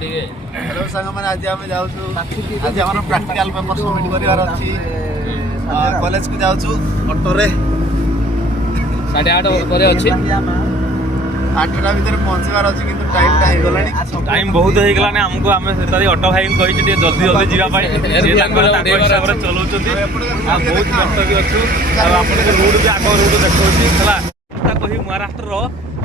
Hello सांग मैंने आज आम जाऊँ आज आम प्रैक्टिकल पेपर सबमिट करार अच्छी कॉलेज को जाऊँ ऑटो रे 8:30 पर अच्छी 8टा भितर पहुँचबार अच्छी कि टाइम हो गलानी टाइम बहुत हो गलानी आमको आम से ऑटो भाई कही जल्दी जल्दी जावाई हिसाब से चलाउछंती बहुत व्यस्त भी अच्छु आपन रोड भी आग रोड देखा कही महाराष्ट्र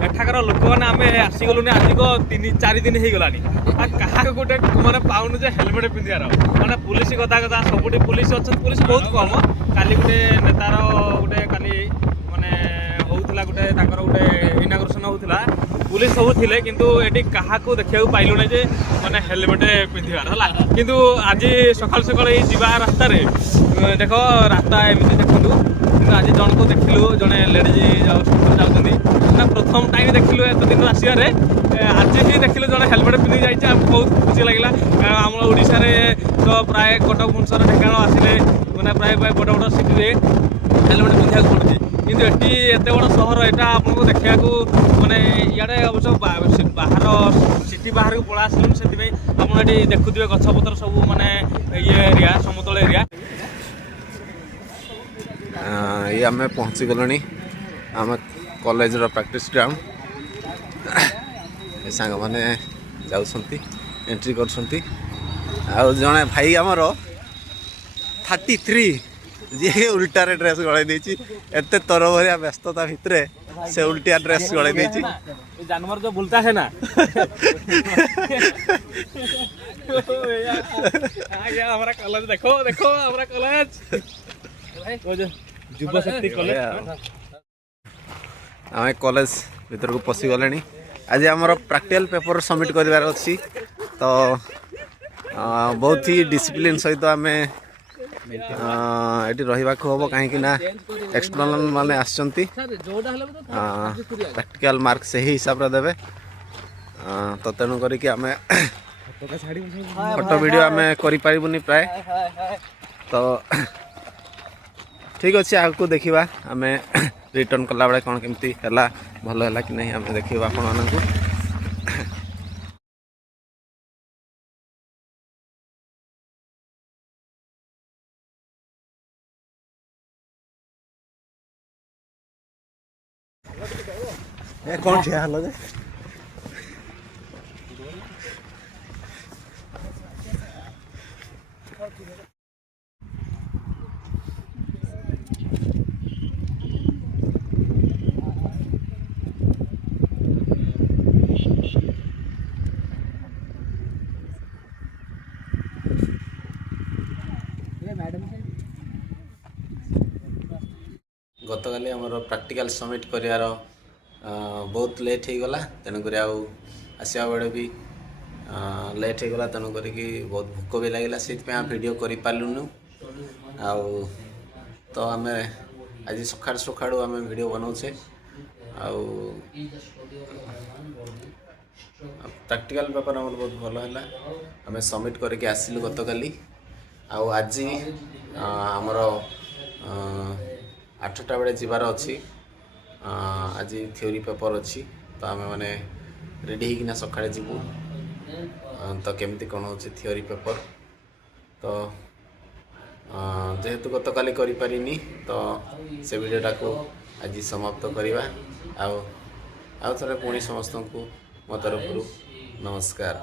एठाकर लोक मैंने आम आसीगलुनि आज को 3-4 दिन हो गलानी क्या गोटे मैंने पाऊनु जे हेलमेट पिंधार मैंने पुलिस कथा कथा सबुठी पुलिस अच्छा पुलिस बहुत कम काली गोटे नेतार गोटे काली माने होउतला गोटे ताकर गोटे इनाग्रेशन होउतला पुलिस सब थिले किंतु एटी कहा को देखा पाइलु जे माने हेलमेट पिंधार हला किंतु आज सकाल सकाल ये जीवा रास्ता रे देखो रास्ता एमती देखु आज जन को देखिलु जड़े लेडीज जाऊँगी ना प्रथम टाइम देखिलु एत दिन आसबार आज ही देखिलु जड़े हेलमेट पिंधि जाइए बहुत खुशी लगे आम ओडिशा तो प्राय कटक भुवनेश्वर ढेंकानाल आसिले मैंने प्राय प्राय बड़ बड़ सिटी हेलमेट पिंधा पड़ुଛି কিন্তু এটি এত বড় সহর এটা আপনাকে দেখা মানে ইয়াড়ে অবশ্য বাহার সিটি বাহারକୁ পড়া আসলুন সেপাই আপনার এটি দেখুবে গছপত্র সবু মানে ইয়ে এরিয়া সমতল এরিয়া ये आम पहुँची गलुनी आम कॉलेज प्रैक्टिस ग्राउंड सांग मैंने जाऊँगी एंट्री कर जड़े भाई आमर 33 जी उल्टारे ड्रेस गलाई एत तरबरिया व्यस्तता भितर से उल्टिया ड्रेस गलाई जानवर जो बुलता है ना हमारा कॉलेज देखो देखो हमारा कॉलेज युवा शक्ति कॉलेज आम कॉलेज भीतर को पशि गले आज आमर प्रैक्टिकल पेपर सबमिट करार अच्छी तो बहुत ही डिसिप्लिन सहित आम ये रहा हम कहीं एक्सटर्नाल माने आसचंती प्रैक्टिकल मार्क से ही हिसाब से देवे तो तेणु करिक आम फोटो वीडियो आम करें प्राय तो ठीक अच्छे आगे देखा आम रिटर्न कला बेले कौन केमती है भल है कि नहीं आम देखा आपण मानू कौन ठिया हल जे गतकाली आमर प्रैक्टिकल सबमिट करार बहुत लेट हो गला तेणुक आसवा बेले भी लेट हो गला तेणुक बहुत भोक भी लगे से वीडियो कर पार्लुनु तो आम आज सका सका आम वीडियो बनाऊे प्रैक्टिकल पेपर आम बहुत भल है आम सबमिट करके आसिलु गतकाली आज आमर 8टा बेले जीवार अच्छी आज थ्योरी पेपर अच्छी तो आम मैंने रेडी होना सका जीवु तो केमती कौन हो थ्योरी पेपर तो जेहेतु गतकाली करिनी तो से वीडियोटा को आज समाप्त करवा आउ थे पुणी समस्त को मो तरफ नमस्कार।